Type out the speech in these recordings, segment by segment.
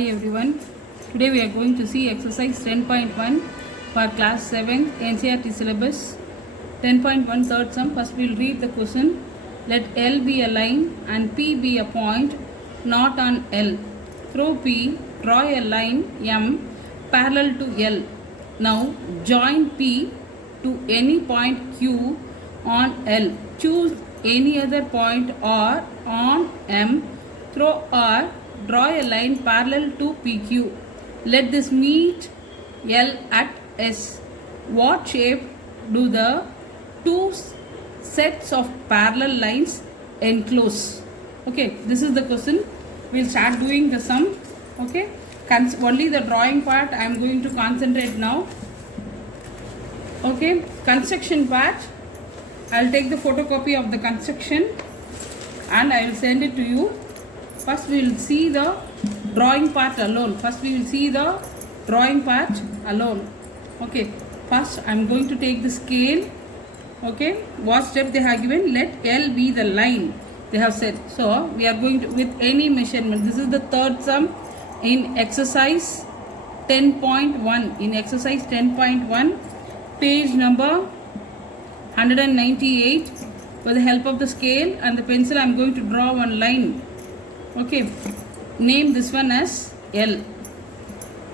Hi everyone. Today we are going to see exercise 10.1 for class 7 NCERT syllabus. 10.1 third sum. First we will read the question. Let L be a line and P be a point not on L. Through P, draw a line M parallel to L. Now join P to any point Q on L. Choose any other point R on M. Through R, draw a line parallel to PQ. Let this meet L at S. What shape do the two sets of parallel lines enclose? Okay, this is the question. We'll start doing the sum. Okay, only the drawing part I am going to concentrate now. Okay, construction part, I'll take the photocopy of the construction and I will send it to you. First we will see the drawing part alone. Okay, first I am going to take the scale. Okay, what step they have given? Let L be the line they have said. So we are going to with any measurement. This is the third sum in exercise 10.1. In exercise 10.1, page number 198. With the help of the scale and the pencil, I am going to draw one line. Okay, name this one as L.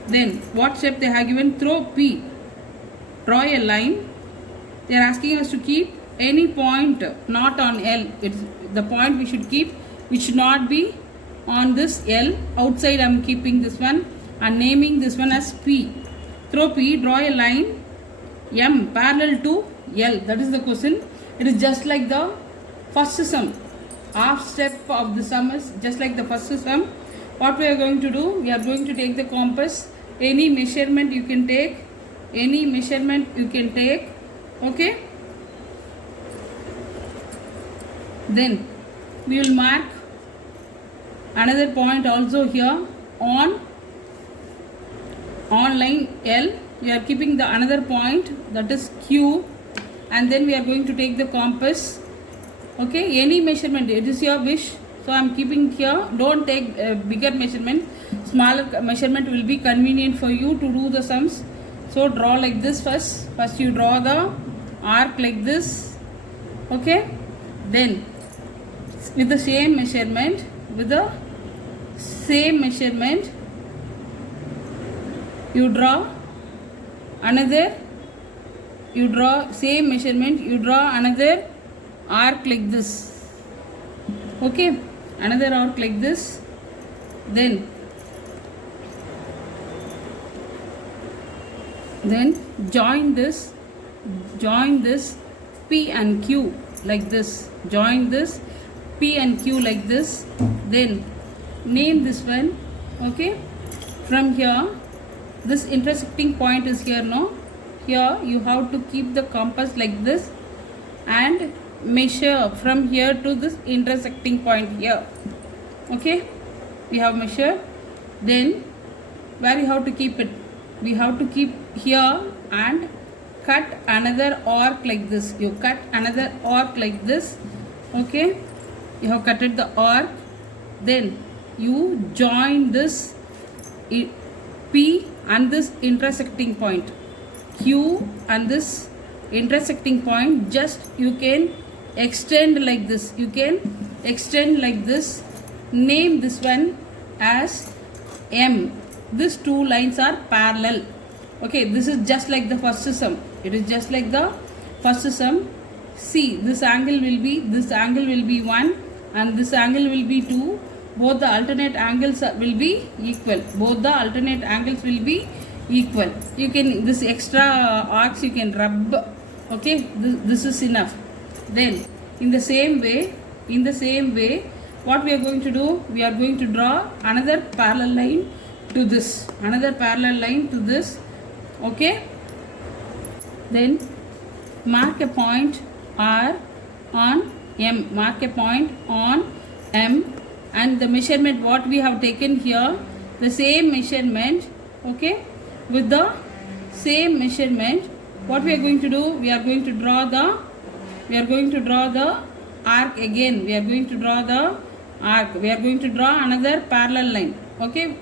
Then what step they have given? Through P, draw a line. They are asking us to keep any point not on L. It's the point we should keep which should not be on this L. Outside I am keeping this one and naming this one as P. Through P, draw a line M parallel to L. That is the question. It is just like the first sum. Half step of the sum is just like the first sum. What we are going to do? We are going to take the compass. Any measurement you can take. Okay. Then we will mark another point also here on line L. We are keeping the another point, that is Q, and then we are going to take the compass. Okay, any measurement, it is your wish. So I am keeping here. Don't take a bigger measurement. Smaller measurement will be convenient for you to do the sums. So draw like this first. First you draw the arc like this. Okay. Then with the same measurement, you draw another. You draw same measurement. You draw another arc like this. Okay, another arc like this. Then join this P and Q like this. Join this P and Q like this. Then name this one. Okay, from here this intersecting point is here. No, here you have to keep the compass like this and measure from here to this intersecting point here. Okay, we have measured. Then where you have to keep it? We have to keep here and cut another arc like this. You cut another arc like this. Okay, you have cutted the arc. Then you join this P and this intersecting point Q and this intersecting point. Just you can extend like this. Name this one as M. These two lines are parallel. Okay, this is just like the first sum. See, this angle will be 1 and this angle will be 2. Both the alternate angles will be equal. You can, this extra arcs you can rub. Okay, this is enough. Then in the same way, what we are going to do? We are going to draw another parallel line to this. Okay. Then mark a point R on M. And the measurement what we have taken here, the same measurement. Okay, with the same measurement, what we are going to do? We are going to draw the arc again. We are going to draw another parallel line. Okay,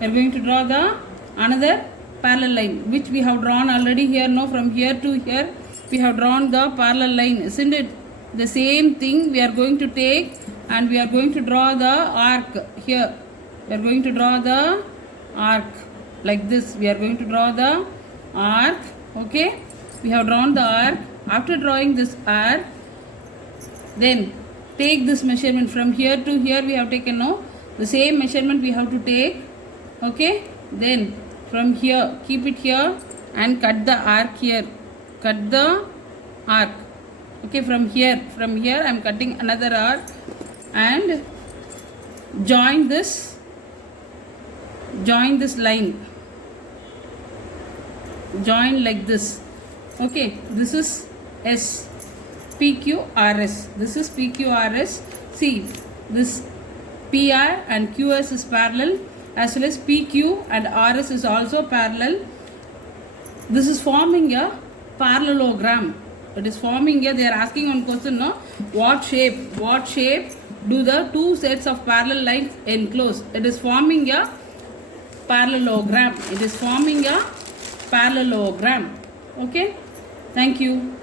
We are going to draw the another parallel line which we have drawn already here. No, from here to here we have drawn the parallel line, isn't it? The same thing we are going to take and we are going to draw the arc here. We are going to draw the arc like this. We are going to draw the arc. Okay, we have drawn the arc. After drawing this arc, then take this measurement from here to here. We have taken, no, the same measurement we have to take. Okay, then from here keep it here and cut the arc here. Cut the arc. Okay, from here I am cutting another arc and join this line. Join like this. Okay, this is S, PQRS. This is PQRS. See, this PR and QS is parallel, as well as PQ and RS is also parallel. This is forming a parallelogram. It is forming a, they are asking one question, no, what shape do the two sets of parallel lines enclose? It is forming a parallelogram. It is forming a parallelogram. Okay, thank you.